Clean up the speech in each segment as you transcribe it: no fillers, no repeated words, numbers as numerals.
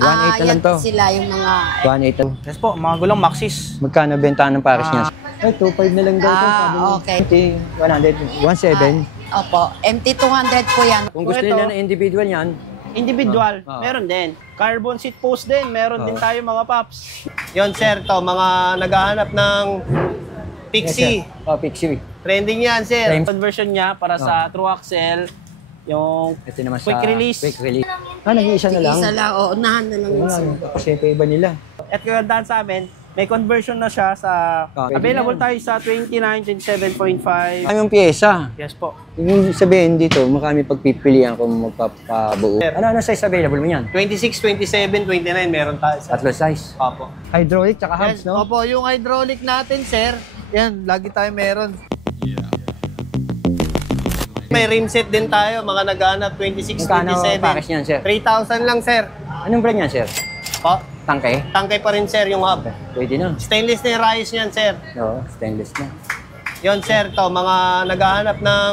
1.8 na lang to. Sila yung mga... 1.8 to. Yes po, mga gulong Maxis. Magkano benta ng pares niya? Ay, 2.5 na lang daw to. Sabi niya. Okay. 100, 1.7. Opo, MT200 po yan. Kung gusto ito, nila na individual yan, individual, meron din. Carbon seat post din, meron din tayo mga paps. Yon sir, to mga naghahanap ng Pixie. yes, oh, Pixie. Trending yan sir. Trend. Conversion niya para sa true axle, yung Ito naman quick sa release. quick release. Nag-iisa na lang. Isa lang, o, unahan na lang. Kasi iba nila. At kagandaan sa amin, may conversion na siya sa... available tayo sa 29, 27.5. Ang pyesa. Yes po. Yung sabihin dito, marami pagpipilian kung magpapabuo. Ano size available mo yan? 26, 27, 29 meron tayo sa... Tatlo size. Opo. Hydraulic tsaka hubs, Yes, no? Opo, yung hydraulic natin sir, yan, lagi tayo meron. May rim set din tayo, mga naghanap 26, Magkano 27. package niyan, sir? 3,000 lang sir. Anong brand yan, sir? Po, Tangkay? tangkay pa rin sir yung hub. Pwede na. Stainless na yung rayos niyan sir. Oo, stainless na. Yon sir, to mga naghahanap ng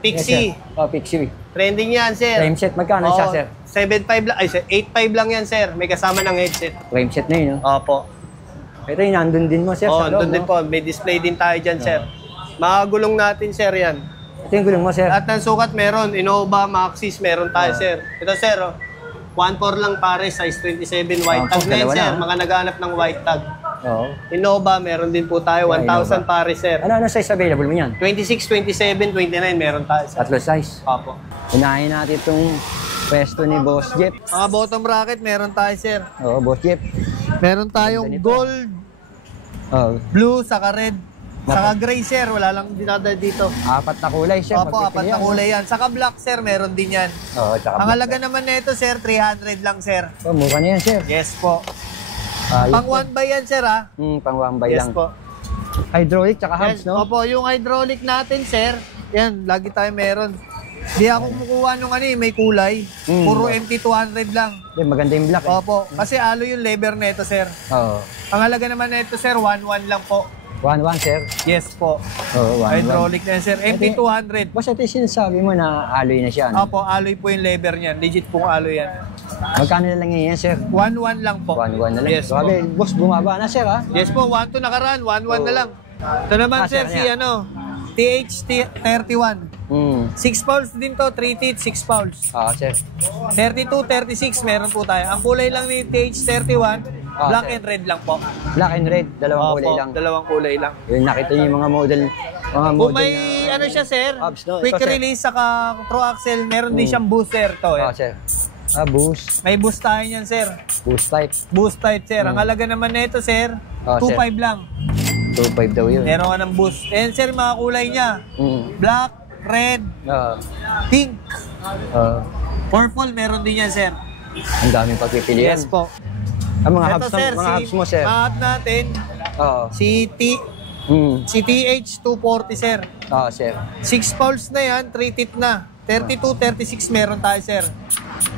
Pixie. Yes, sir. Oh, Pixie. Trending yan sir. Frame set, magkano siya, sir? 7.5 lang, ay 8.5 lang yan sir. May kasama ng headset. Frame set na yun, no? Opo. Ito yung nandun din mo, sir, Oh, sa loob, doon din no? po. May display din tayo dyan sir. Mga gulong natin sir yan. Ito yung gulong mo, sir. Lahat ng sukat meron. Innova, Maxis, meron tayo, sir. Ito, sir, oh. 1.4 lang pare, size 27, white tag na yan, dalawa sir. na. Mga naghanap ng white tag. Oo. Innova, meron din po tayo. Yeah, 1,000 pare, sir. Ano size available mo yan? 26, 27, 29, meron tayo, sir. Tatlo size. Opo. Unahin natin itong pwesto ni Boss Jeep. Mga bottom bracket, meron tayo, sir. Oo, Boss Jeep. Meron tayong gold, Oo. blue, saka red. Saka gray, sir. Wala lang dinadala dito. 4 na kulay, sir. Opo, 4 na kulay yan. Saka black, sir, meron din yan. Oo, tsaka Ang halaga naman nito, sir, 300 lang, sir. Oh, mukha na yan, sir. Yes po. Ayos Pang po. 1 by yan, sir, ha? Pang wambay Yes lang. po. Hydraulic tsaka hubs, Yes, no? opo, yung hydraulic natin, sir, yan, lagi tayo meron. Di ako kumukuha nung may kulay. Puro MT200 lang. Maganda yung black, eh. Opo, kasi alo yung lever nito, sir. Oo. Ang halaga naman nito, sir, 1.1 lang po. 1.1, sir. Yes po. Oo, 1.1. Hydraulic na yan, sir. MT200. Boss, ito yung sinasabi mo na alloy na siya, no? Opo, alloy po yung lever niyan. Legit pong alloy yan. Magkano na lang yan, sir? 1.1 lang po. 1.1 na lang. Yes po. Grabe, boss, bumaba na, sir, ha? Yes po, 1.2 nakaraan, 1.1 na lang. Ito naman, sir, sir, si yan. TH31. 6 pounds din to, 3 teeth, 6 pounds. Oo, sir. 32, 36, meron po tayo. Ang kulay lang ni TH31, black and red lang po. Black and red, dalawang kulay Opo, lang. dalawang kulay lang. Yun, nakita niyo yung mga model. Kung may ano siya, sir, Hubs, no? quick Ito, sir. release saka true axle, meron din siyang booster to. Oo, sir. Boost. May boost tayo niyan, sir. Boost type. Boost type, sir. Ang halaga naman nito, sir, Oh, 2.5 lang. 2.5 daw yun. Meron ka ng boost. And sir, mga kulay niya, black, red, Oo. pink, Oo. purple, meron din yan, sir. Ang daming pagpipilian. Yes po. Ang mga Ito, hubs, sir, mga hubs mo, sir. Mga hub natin, Oo. si TH240, sir. Oo, sir. 6 pounds na yan, 3 teeth na. 32, 36 meron tayo, sir.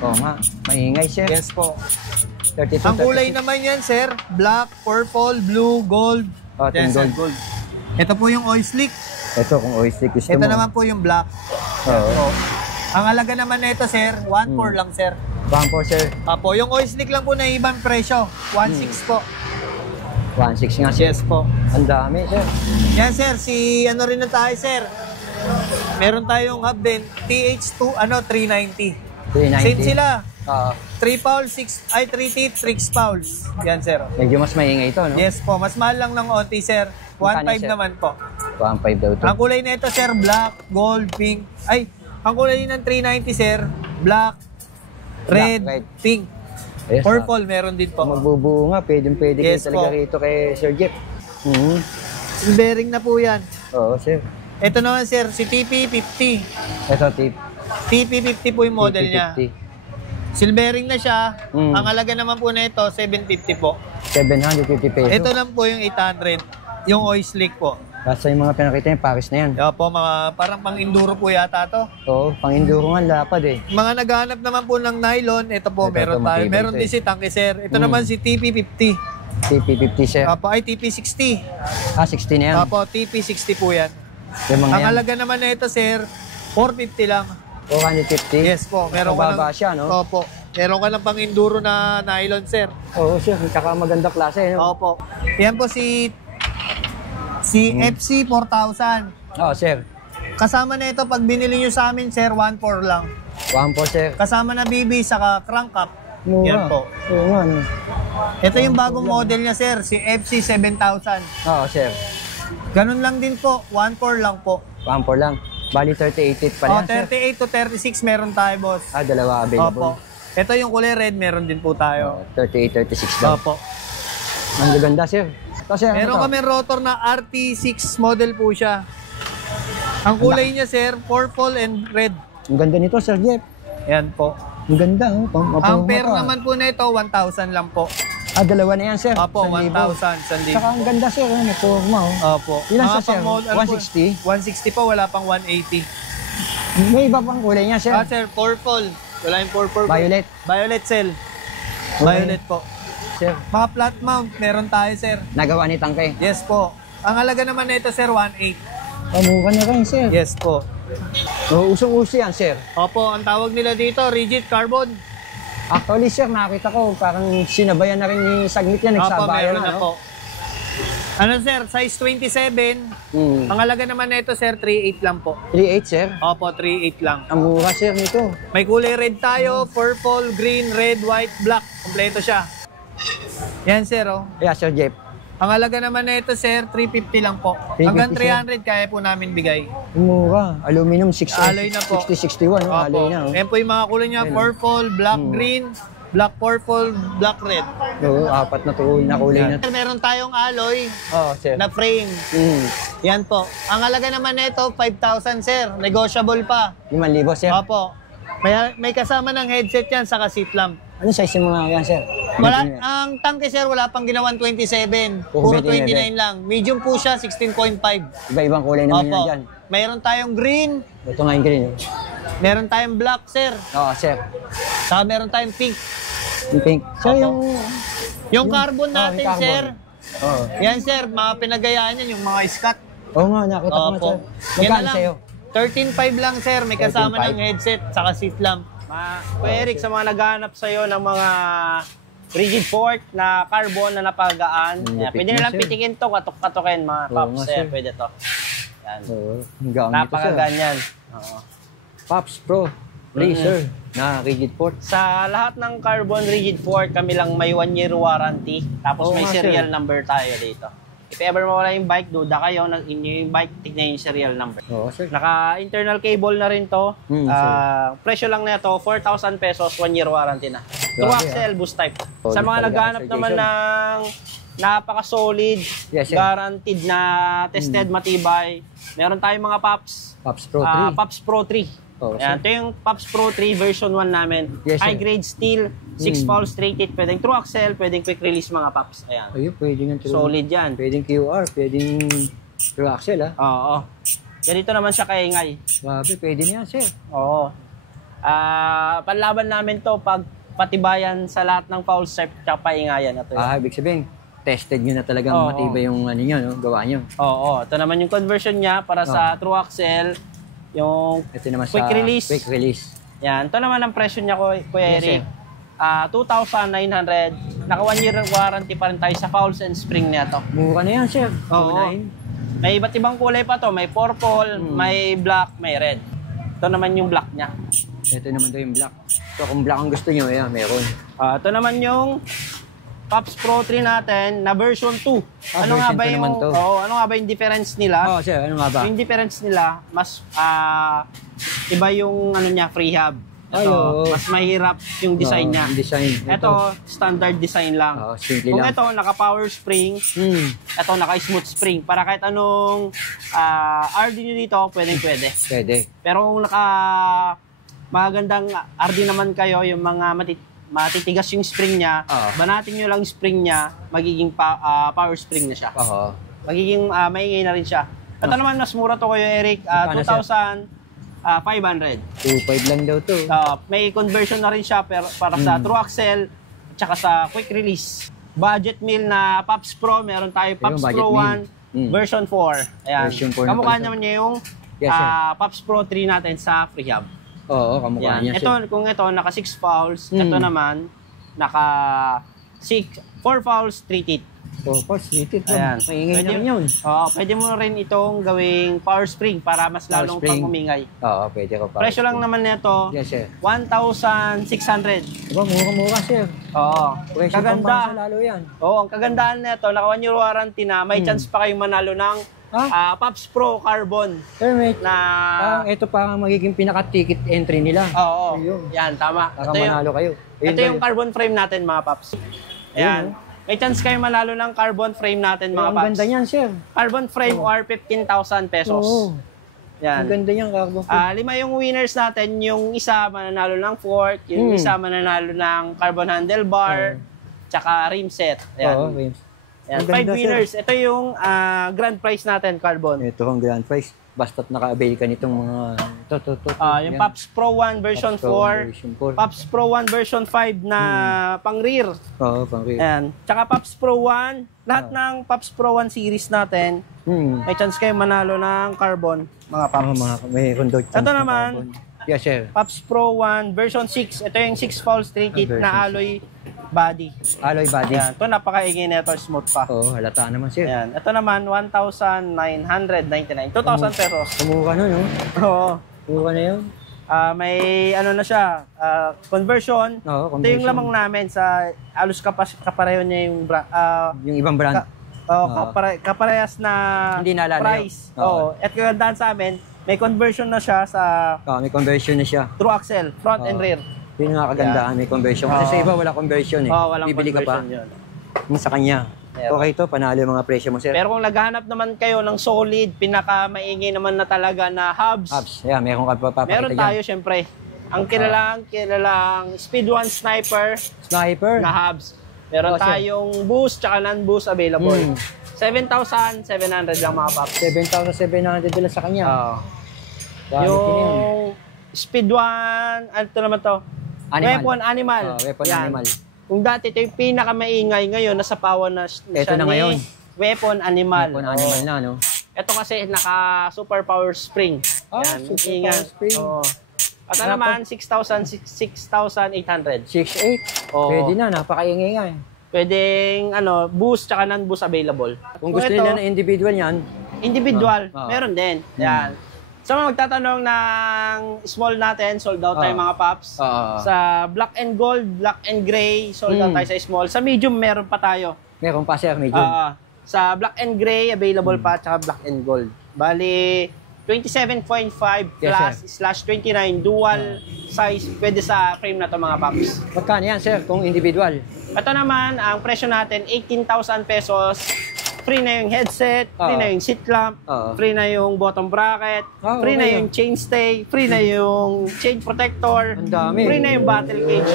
Oo nga. Maingay, sir. Yes po. 32, Ang kulay 36. naman yan, sir, black, purple, blue, gold. Oh, Yes, team sir, gold. Ito po yung oil slick. Ito, kung oyster gusto Ito mo. naman po yung black. Oo. Ang halaga naman nito, sir, 1.4 lang, sir. 1.4, sir. Apo, yung oil slick lang po na ibang presyo. 1.6 po. 1.6 nga, sir. Yes po. Ang dami, sir. Yan, sir, si ano rin na tayo, sir. Meron tayong hub din, TH2, 390. 390. Same sila. Oo. 3 pounds, 3 teeth, 6 pounds. Yan, sir. Medyo mas maingay ito, no? Yes po, mas mahal lang ng onti, sir. 1.5 sir? naman po. 1.5 daw ito. Ang kulay nito, sir, black, gold, pink. Ay, ang kulay ng 390, sir, black, red, red. pink. Yes, Purple, meron din Kung po. magbubuo nga, pwede Yes, kayo talaga po. rito kay Sir Jeep. Bearing na po yan. Oo, sir. Ito naman, sir, si TP50. Ito, tip. TP50 po yung model niya. Silvering na siya. Ang halaga naman po na ito, 750 po. 750 pesos. Ito lang po yung 800. Yung oil slick po. Basta yung mga pinakita niya, Paris na yan. Yan po, parang pang-enduro po yata to. Oo, pang-enduro nga, lapad eh. Mga naghahanap naman po ng nylon, ito po, Ito, meron tayo. matibay Meron ito din si Tangke, sir. Ito naman si TP50. TP50, sir. Ay, TP60. 60 na yan. Apo, TP60 po yan. Yung mga Ang yan. halaga naman na ito, sir, 450 lang. 450. Yes po, meron ka Mababa siya, no? Opo. Meron ka ng pang-enduro na nylon, sir. Oo, sir. Tsaka maganda klase, no? Opo. Yan po si FC 4000. Oo, sir. Kasama na ito, pag binili nyo sa amin, sir, 1.4 lang. 1 po, sir. Kasama na BB, saka crank up. Mura. Yan po. Oo nga, no? Ito yung bagong model niya, sir, si FC 7000. Oo, sir. Ganun lang din po, 1.4 lang po. 1 po lang. Bali, 38 pa yan, sir. 38 to 36 meron tayo, boss. Dalawa Opo. available. Ito yung kulay red, meron din po tayo. 38, 36 daw. Opo. Ang ganda, sir. Ito, sir. Meron kami rotor na RT6 model po siya. Ang kulay niya, sir, purple and red. Ang ganda nito, sir Jeff. Yan po. Ang ganda, oh. Ang pair naman po na ito, 1,000 lang po. Dalawa na yan, sir. Opo, 1,000. 1,000, 1,000. Saka ang ganda, sir. Ano, forma, oh. Opo. Ilan Mga siya, sir? pang-mod- ano po? 160? 160 po, wala pang 180. May iba pang kulay niya, sir. Sir, purple. Wala yung purple. Violet. Violet cell. Okay. Violet po. Sir. Mga flat mount, meron tayo, sir. Nagawa ni Tangke. Yes po. Ang halaga naman nito, sir, 1.8. Pamukha na rin, sir. Yes po. Usong-uso yan, sir. Opo, ang tawag nila dito, rigid carbon. Actually, sir, nakita ko, parang sinabayan na rin ni Saglit yan. Opo, Nagsabayan meron na po. Ano, sir, size 27. Hmm. Ang halaga naman nito, sir, 3.8 lang po. 3.8, sir. Opo, 3.8 lang. Ang mura, sir, nito. May kulay red tayo, purple, green, red, white, black. Kompleto siya. Yan, sir, oh. Yeah, sir Jeff. Ang halaga naman nito, sir, 350 lang po. 350, Hanggang sir. 300 kaya po namin bigay. Ang mura. Aluminum 60, Alloy na po. 60-61. No? Alloy na. Oh. Yan po yung mga kulay niya, purple, black, green, black purple, black red. Oo, apat na tuloy na kulay na. Sir, meron tayong alloy Oo, sir. na frame. Yan po. Ang halaga naman nito, 5,000, sir. Negotiable pa. 5,000, sir. Opo. May kasama ng headset yan, saka seat lamp. Ano size yung mga yan, sir? Wala, ang tangke, sir, wala pang ginawang 27. Puro 29 lang. Medium po siya, 16.5. Iba-ibang kulay naman yan Opo. dyan. Mayroon tayong green. Ito nga yung green. Oh. Meron tayong black, sir. Oo, sir. Saka meron tayong pink. Yung pink. Sir, Opo. yung... Yung carbon natin, yung carbon. sir. Oo. Yan, sir. Mga pinagayaan yan, yung mga scat. Oo nga, nakita ko na, Opo. sir. Yan na Magkano lang. sa'yo? 13.5 lang, sir. May kasama 13.5. ng headset, saka seat lamp. Kuya Eric, sa mga naghahanap sa'yo ng mga rigid fork na carbon na napagaan, Ang yan, lupit pwede mo, nilang sir. pitikin to, katok-katokin mga Oo paps. nga, Eh, sir. pwede to. Yan. Oo. Ang gamit ito, sir. Napakaganyan. Oo. Pops Pro. Racer. Na rigid port. Sa lahat ng carbon rigid fork, kami lang may 1-year warranty. Tapos Oo may nga, serial sir. number tayo dito. If ever mawala yung bike, duda kayo, ng inyo yung bike, tignan yung serial number. Oo, sir. Naka-internal cable na rin to. Presyo lang na ito, 4,000 pesos, 1-year warranty na. True Grabe, axle, boost type. Solid Sa mga talaga, naghahanap Sir naman Jason. ng napaka-solid, Yes, sir. guaranteed na tested, matibay, meron tayong mga Pops. Pops Pro 3. Pops Pro 3. Oo, Yan, ito yung Pops Pro 3 version 1 namin. Yes, sir. High grade steel, 6 valve straight hit, pwedeng true axle, pwedeng quick release mga Pops. Ayan. Ayun, pwedeng yung Solid yan. Pwedeng QR, pwedeng true axle, ha? Oo. Ganito naman siya kaingay. Grabe, pwede na yan, sir. Oo. Panlaban namin to pag patibayan sa lahat ng foul stripe at paingayan. Ito yun. Ibig sabihin, tested nyo na talagang Oo. matibay yung ano nyo, no? Gawa nyo. Oo. Ito naman yung conversion niya para sa true axle. Yung Ito naman quick sa release. quick release. Yan. Ito naman ang presyo niya, Kuya Yes, Eric. 2,900. Naka 1 year warranty pa rin tayo sa fouls and spring niya to. Mura na yan, sir. Oo. 2.9. May iba't ibang kulay pa to. May purple, may black, may red. Ito naman yung black niya. Ito naman to yung black. So kung black ang gusto nyo, ayan, meron. Ito naman yung Pops Pro 3 natin na version 2. Ano nga version ba 2 yung naman to. ano nga ba yung difference nila? Oo, sir, ano nga ba? Yung difference nila, mas iba yung ano niya, free hub. Ay, Ito, oo. mas mahirap yung design niya. Yung design. Ito, standard design lang. Oo, simple Kung lang. ito, naka-power spring, ito, naka-smooth spring. Para kahit anong RD nyo dito, pwede. Pwede. Pero kung magandang RD naman kayo, yung mga matitigas yung spring niya, Oo. banatin nyo lang yung spring niya, magiging power spring na siya. Oo. Magiging maingay na rin siya. Ito naman, mas mura to kayo, Eric. Magkano, sir? 2,500. 2.5 lang daw to. May conversion na rin siya para sa true axle at saka sa quick release. Budget meal na Pops Pro, meron tayo Pops budget Pro meal. 1 version 4. Ayan. Version 4 na Kamukha pala siya. naman niya yung Yes, sir. Pops Pro 3 natin sa free hub. Oo, kamukha Yan. niya, Ito, sir. kung ito, naka 6 fouls. Ito naman, naka 4 fouls, 3 teeth. Oh, Pops, native. Ayan. Maingay naman yun. Oo, pwede mo rin itong gawing power spring para mas Power lalong spring. pag-umingay. Oo, pwede ko pa. Presyo lang naman nito, Yes, sir. 1,600. Diba, mura-mura, sir. Oo. Presyo pambasa lalo yan. Oo, ang kagandaan nito, naka 1 year warranty na, may chance pa kayong manalo ng Pops Pro Carbon Sir, mate. na... Ito pa ang magiging pinaka-ticket entry nila. Oo, Ayun. yan, tama. Para manalo kayo. Ito yung carbon frame natin, mga Paps. Ayan. May chance kayo manalo ng carbon frame natin, mga Ang Paps. ganda niyan, sir. Carbon frame or 15,000 pesos. Oo. Ang Yan. ganda niyan, carbon. 5 yung winners natin. Yung isa mananalo ng fork, yung isa mananalo ng carbon handlebar, tsaka rim set. Ayan. Oo, James. Yan. Ang ganda, 5 winners. Ito yung grand prize natin, carbon. Ito ang grand prize. Basta't naka-avail ka nitong mga... Ito. Yung Yan. Pops Pro 1 version Pops Pro 4, version 4. Pops Pro 1 version 5 na pang rear. Oo, pang real. Ayan. Tsaka Pops Pro 1, lahat ng Pops Pro 1 series natin, may chance kayo manalo ng carbon, mga Pops. May rundog. Ito naman, Yes, sir. Pops Pro 1 version 6. Ito yung 6 false 3 teeth Version na alloy body. Alloy body. Ayan. Ito napakaingay na ito, smooth pa. Oo, halata naman, sir. Ayan. Ito naman, 1,999. 2,000 pesos. Kumuha na, no? Oo. Kumuha na yun. May ano na siya, conversion. Oo, Ito conversion. yung lamang namin sa alos kapareho niya yung Yung ibang brand. kaparehas na Hindi naalala price. yun. Oo. Oo. At kagandaan sa amin, may conversion na siya sa May conversion na siya. true axle, front and rear. Yun nga kagandaan, may conversion. Kasi sa iba wala conversion eh. Walang Bibili ka pa. conversion yun. Yung sa kanya. Meron. Okay to, panalo yung mga presyo mo, sir. Pero kung naghahanap naman kayo ng solid, pinaka-maingay naman na talaga na hubs, Abs, yeah, meron ka pa papakita meron dyan. tayo syempre. Ang kilalang Speed 1 Sniper Sniper. na hubs. Meron Oh, sir. tayong boost tsaka non-boost available. 7,700 lang mga paps. 7,700 dala sa kanya. Oo. Quality na yun. Yung Speed 1, ano to naman to? Animal. Weapon Animal. Weapon Yan. Animal. Kung dati ito yung pinakamaingay, ngayon nasa pawan na siya na ni ngayon. Weapon Animal. Weapon Animal Oo. na, no? Ito kasi naka super power spring. Super ingat. power spring. Oo. At ano naman, 6,800. 6.8. Oo. Pwede na, napakaingay nga eh. Pwedeng boost tsaka non-boost available. Kung gusto ito, nila na individual yan, individual, Oo. meron din. Yan. Sa mga magtatanong ng small natin, sold out tayo Oo. mga paps. Oo. Sa black and gold, black and gray, sold out tayo sa small. Sa medium, meron pa tayo. meron pa, sir, medyo. Sa black and gray, available pa, tsaka black and gold. Bali, 27.5 Yes, plus /29 dual size. Pwede sa frame na to mga paps. Magkano yan, sir, kung individual? Ito naman, ang presyo natin, 18,000 pesos. Free na yung headset, free Oo. na yung seat clamp, Oo. free na yung bottom bracket, Oo, free na okay yung chain stay, free na yung chain protector, Ang dami. free na yung battle cage,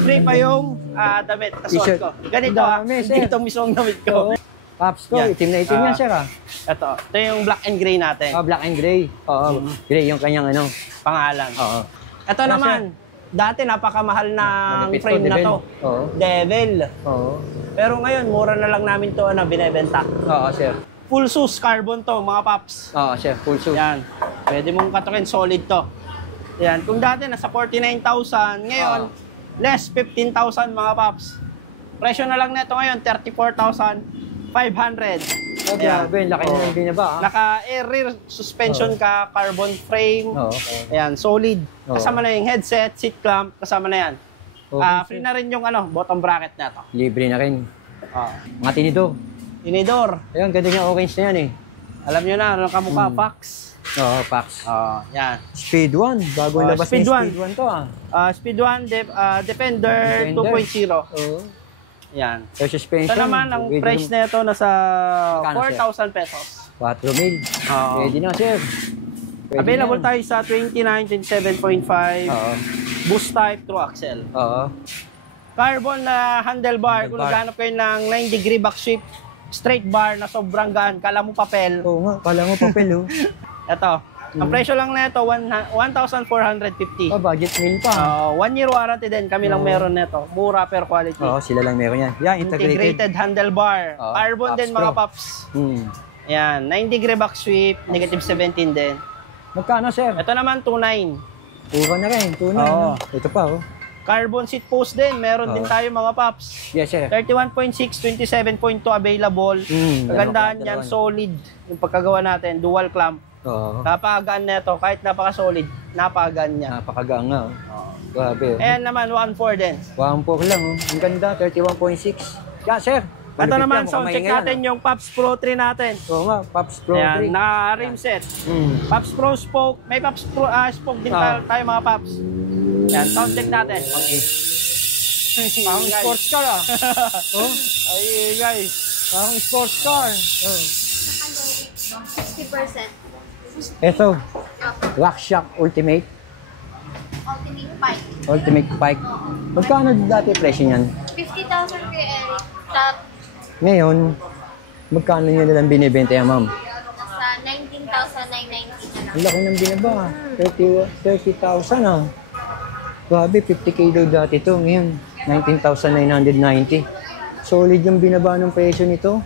free pa yung damit, kasuot T-shirt. ko. Ganito Ang dami, sir. dito mismo ang damit ko. Pops ko, Yan. itim na itim yan, sir, ah. Ito yung black and gray natin, Black and gray. Oo, gray yung kanyang ano. pangalan. Oo. Ito naman, dati napakamahal ng Malapit frame na Devil. to. Oo. Devil. Oo. Pero ngayon, mura na lang namin to binebenta. Oo, sir. Full sus carbon to, mga paps. Oo, sir, full suit. Yan. Pwede mong katukin solid to. Yan. Kung dati nasa 49,000, ngayon, less 15,000 mga paps. Presyo na lang neto ngayon, 34,500. Oh, grabe, laki na yung binaba, ah. Naka-air rear suspension ka, carbon frame. Oo. Ayan, solid. Oo. Kasama na yung headset, seat clamp, kasama na yan. Okay, Free na rin yung bottom bracket na to. Libre na rin. Mga tinidor. Inidor. Ayun, ganda niya orange na yan eh. Alam nyo na, ano kamukha, Pax. Oo, Pax. Yan. Speed 1. Bagong labas Speed na 1. Speed 1 to, ah. Speed 1, Defender 2.0. Oo. Yan. Air suspension. Ito naman, ang Pwede price nito nasa Magkano, 4,000 pesos. 4 mil. Oo. Pwede na, sir. Pwede Available na. tayo sa 29, 27.5, Oo. boost type, true axle. Oo. Carbon na handlebar, kung Handlebar. naghanap kayo ng 9-degree back shift, straight bar na sobrang gaan, kala mo papel. Oo nga, kala mo papel, oh. Ito, ang presyo lang nito 1,450. Budget meal pa. 1 year warranty din, kami lang meron nito. Mura per quality. Oo, sila lang meron yan. Yan, integrated. Integrated handlebar. Oo, Carbon Paps din mga Pro. paps. Hmm. Yan, 9-degree back sweep, negative 17 din. Magkano, sir? Ito naman 2.9. Puro na rin, tuna. Oo. Ito pa, oh. Carbon seat post din, meron din tayo mga paps. Yes, sir. 31.6, 27.2 available. Kagandahan dalawa, yan, dalawa. solid. Yung pagkagawa natin, dual clamp. Oo. Napakagaan nito, kahit napaka-solid, napakagaan niya. Napakagaan nga, oh. Grabe, oh. Ayan naman, 1.4 din. 1.4 lang, oh. Ang ganda, 31.6. Yan, sir. Ito Malupit naman, yan, sound mukhang check maingay natin yan, yung Pops Pro 3 natin. oh. Oo nga, Pops Pro 3. Ayan, naka-rim set. Pops Pro spoke, may Pops Pro spoke din tayo mga Pops. Ayan, sound check natin. Parang sports car, ah. Oh, Ay, guys. parang sports car. Oh. 60%. Ito, RockShox Ultimate. Ultimate Pike. Ultimate Bike. Magkano dati presyo niyan? 50,000 kay Eric. Top Ngayon, magkano nyo nalang binibenta yan, ma'am? nasa 19,990 na lang. Ang laki ng binaba. 30,000 ah. Grabe, 50k daw dati to. Ngayon, 19,990. Solid yung binaba ng presyo nito.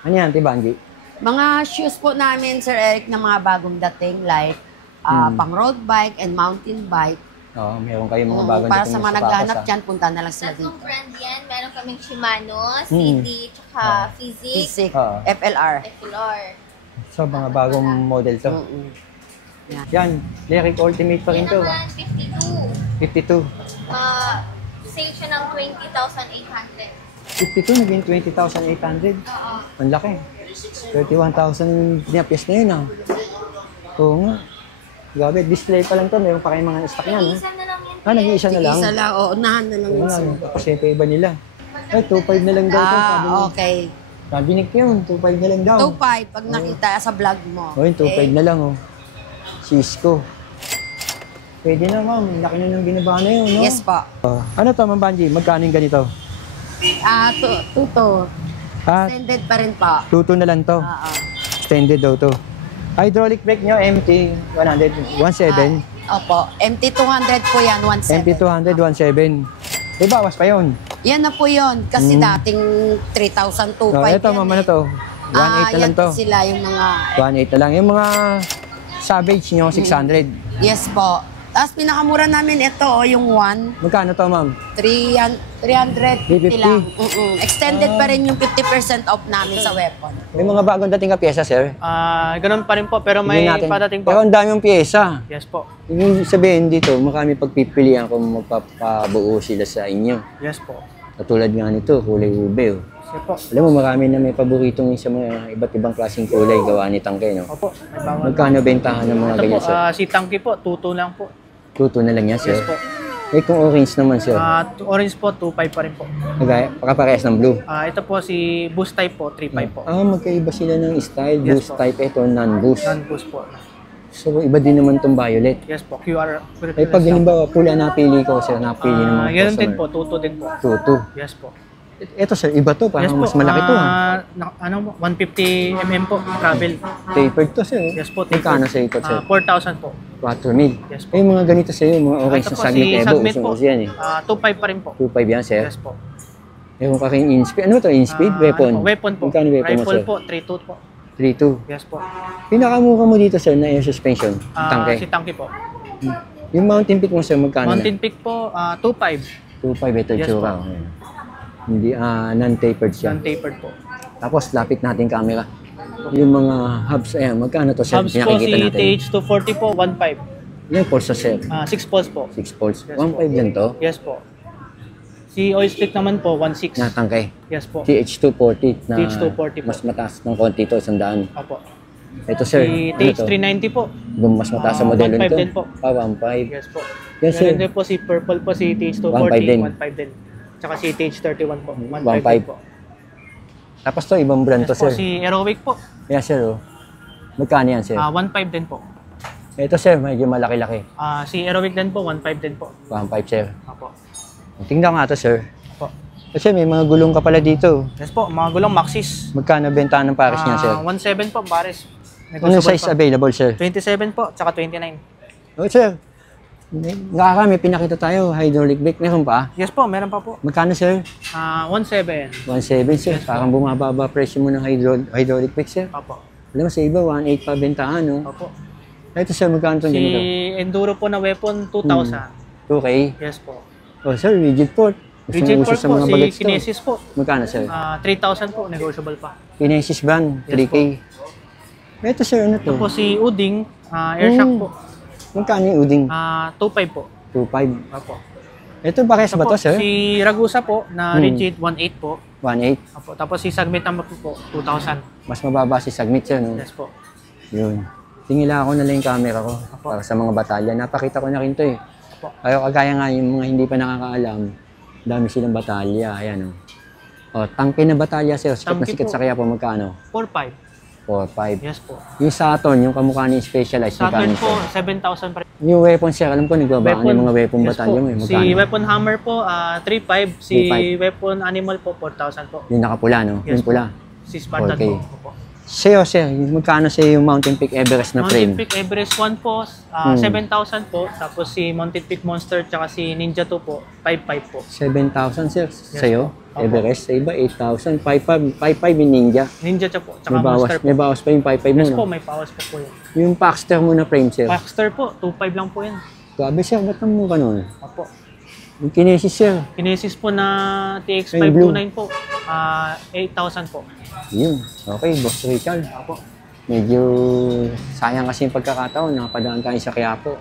Ano yan, Tibanji? Mga shoes po namin, Sir Eric, na mga bagong dating like pang road bike and mountain bike. Oo, meron kayong mga bagong Para dating sa na mga sapatos, naghahanap ah. dyan, punta na lang sila Tatlong dito. brand yan. Meron kaming Shimano, CD, tsaka Physique, Physique, Ah. FLR. FLR. So, mga bagong model to. Mm-mm. Yan, Lyric Ultimate pa rin Yan to. naman, 52. 52. Sale siya ng 20,800. 52, naging 20,800. Oo. Ang laki. 31,000 niya-pies na yun ah. Oo nga. Grabe, display pa lang to. Meron pa kayong mga stock yan. Isa na lang yan. Ah, nag-iisa na lang. Isa lang, oo, unahan na lang Oo yun. nga, sir. tapos ito iba nila. Ay, 2.5 na lang daw to. Sabi niya. Okay. Sabi ni Kim, 2.5 na lang daw. 2.5 pag nakita sa vlog mo. O yun, 2.5 na lang oh. Cisco. Pwede na ma'am, laki na ng binaba na yun, no? Yes po. Ano to, Ma'am Banji? Magkano yung ganito? Tuto. Ah, Extended pa rin po. tuto na lang to. Extended daw to. Hydraulic brake nyo, MT 100, 17. Opo. MT200 po yan, 17. MT 200, 17. Di bawas pa yun. Yan na po yun. Kasi dating 3,250 Oh, ito, yan ma'am, ano eh. to? 1.8 na lang yan to. po sila yung mga... 1.8 na lang. Yung mga Savage nyo, 600. Yes po. Tapos pinakamura namin ito, yung 1, Magkano to, ma'am? 350 350. lang. Extended pa rin yung 50% off namin sa weapon. May mga bagong dating ka pyesa, sir? Ganun pa rin po, pero may Tingnan natin. padating Pero po. ang daming pyesa. Yes po. Yung sabihin dito, marami pagpipilian kung magpapabuo sila sa inyo. Yes po. Katulad nga nito, kulay ube. Oh. Yes po. Alam mo, marami na may paboritong sa mga iba't ibang klaseng kulay gawa ni Tangke, no? Opo. May bawal. Magkano bentahan ng mga Ito po, ganyan, sir? si Tangki po, tuto lang po. Tuto na lang yan, sir. Yes po. Eh, kung orange naman, sir. Orange po, 2.5 pa rin po. Pakaparehas ng blue. Ito po si Boost type po, 3.5 po. Magkaiba sila ng style. Yes Boost po. type, ito non-boost. Non-boost po. So, iba din naman itong violet. Yes po, QR. Eh, pag halimbawa, pula napili ko, sir, napili ng mga Ganun din customer. po, tuto din po. Tuto. Yes po. Ito, sir, iba to. Parang Yes po. mas malaki to, ha? 150 mm po, travel. Tapered to, sir. Yes po. Magkano sa ito, sir? 4,000 po. 4,000. Yes po. Eh, mga ganito sa'yo, mga orange Ito na po Sagmit si Evo. Sagmit po. Usong-uso yan, eh. 2.5 pa rin po. 2.5 yan, sir. Yes po. Ewan ka kayong in-speed. Ano to, in-speed? Weapon? Weapon po. Magkano weapon mo, Rifle sir? po, 3.2 po. 3.2. Yes po. Pinakamukha mo dito, sir, na air suspension. Si Tangke. Tangki po. Yung mountain peak mo, sir, magkano Mountain Peak po, 2.5. 2.5 ito, Yes, tsura. po. Hindi, non-tapered siya. Non-tapered po. Tapos, lapit natin camera. Yung mga hubs, ayan, magkano to, sir? Hubs po, Pinakikita si natin. TH240 po, 1.5. Ilang pulse, sir? 6 pulse po. 6 pulse. Yes, 1.5 lang to. Yes po. Si oil split naman po, 1.6. Natangkay. Yes po. TH240 na TH240 po. mas mataas ng konti to, 100. Opo. Ito, sir. Si ano to? TH390 po. Yung mas mataas sa modelo 1.5 nito. din po. 1.5. Yes po. Yes, sir. Ganun din po si Purple po, si 1.5 TH240, din. 1.5 din. Tsaka si TH31 po, 1.5 1.5 din po. Tapos to, ibang brand to, Yes po, sir. si Aerowick po, Yes, sir. Oh. Magkano yan, sir? 1.5 din po. Ito, sir, medyo malaki-laki. Si Aerowick din po, 1.5 din po. 1.5, sir. Opo. Tingnan nga to, sir. Opo. Kasi may mga gulong ka pala dito. Yes po, mga gulong Maxis. Magkano bentahan ng pares niyan, sir? 1.7 po, baris. Anong size available, sir? 27 po, tsaka 29. Oh, sir. May pinakita tayo, hydraulic brake. Meron pa? Yes po, meron pa po. Magkano, sir? 1.7. 1.7, sir. Parang bumababa presyo mo ng hydraulic brake, sir. Opo. Alam mo, sa iba, 1.8 pa bentahan, no? Opo. Ito sir, magkano itong Si ganito? Enduro po na weapon, 2,000. 2K. Yes po. Oh sir, rigid port. Gusto Rigid mo uso port sa po, mga si bagets to. Kinesis po. Magkano sir? 3,000 po, negotiable pa. Kinesis band, Yes 3K. Ito sir, ano to? Ito po si Uding, Airshock po. Magkano yung uding? 2,500 po. 2.5. Opo. Ito bakes ba Opo, to sir? si Ragusa po, na rigid, 1,800 po. 1.8. Opo. Tapos si Sagmit naman po, 2,000. Mas mababa si Sagmit sir, no? Yes po. Yun. Tingila ako na lang yung camera ko para sa mga batalya. Napakita ko na rin to eh. Apo. Ayaw kagaya nga yung mga hindi pa nakakaalam, dami silang batalya. Ayan o. Oh. Tangke na batalya sir. Sikat na Tangke sikat po. sa kaya po magkano? 4,500. 4.5. Yes po. Yung Saturn, yung kamukha ni Specialized, Saturn magkano po, sir? 7,000 pa rin. Yung weapon sir, alam ko nagbabaan yung mga weapon yes batalya po. mo eh. Si Magkano? Weapon Hammer po, 3,500. Si 3,500. Weapon Animal po, 4,000 po. Yung nakapula no? Yes Yung pula. Si Spartan 4K. po. Opo. Sa'yo sir, magkano sa yung Mountain Peak Everest na Mountain frame? Peak Everest 1 po, 7,000 po. Tapos si Mountain Peak Monster tsaka si Ninja 2 po, 5,500 po. 7,000 sir, sa'yo? Opo. Everest, sa iba 8,000. 5,500 yung Ninja. Ninja po, tsaka May bawas, Monster po. may bawas pa yung 5,500 mo Yes po, no? may pawas po po yun. Yung Paxter mo na frame sir. Baxter po, 2,500 lang po yan. Grabe sir, ba't ang mukha nun? Opo. Yung Kinesis sir. Kinesis po na Ay, TX529 po, 8,000 po. Yun. Okay, Boss Richard. Opo. Medyo sayang kasi yung pagkakataon. Nakapadaan tayo sa Quiapo.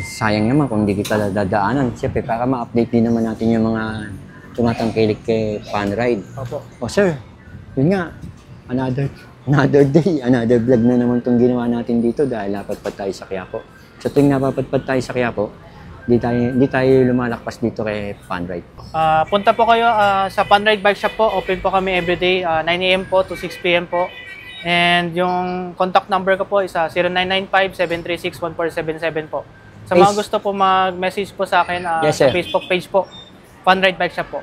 Sayang naman kung hindi kita dadaanan. Siyempre, para ma-update din naman natin yung mga tumatangkilik kay Fun Ride. Opo. O sir, yun nga. Another day, another vlog na naman itong ginawa natin dito dahil napadpad tayo sa Quiapo. So tuwing napapadpad tayo sa Quiapo, di tayo lumalakpas dito kay Fun Ride. Punta po kayo sa Fun Ride Bike Shop po. Open po kami everyday, 9 AM po to 6 PM po. And yung contact number ko po is 0995-736-1477 po. Sa mga Yes. gusto po mag-message po sa akin Yes, sa sir. Facebook page po, Fun Ride Bike Shop po.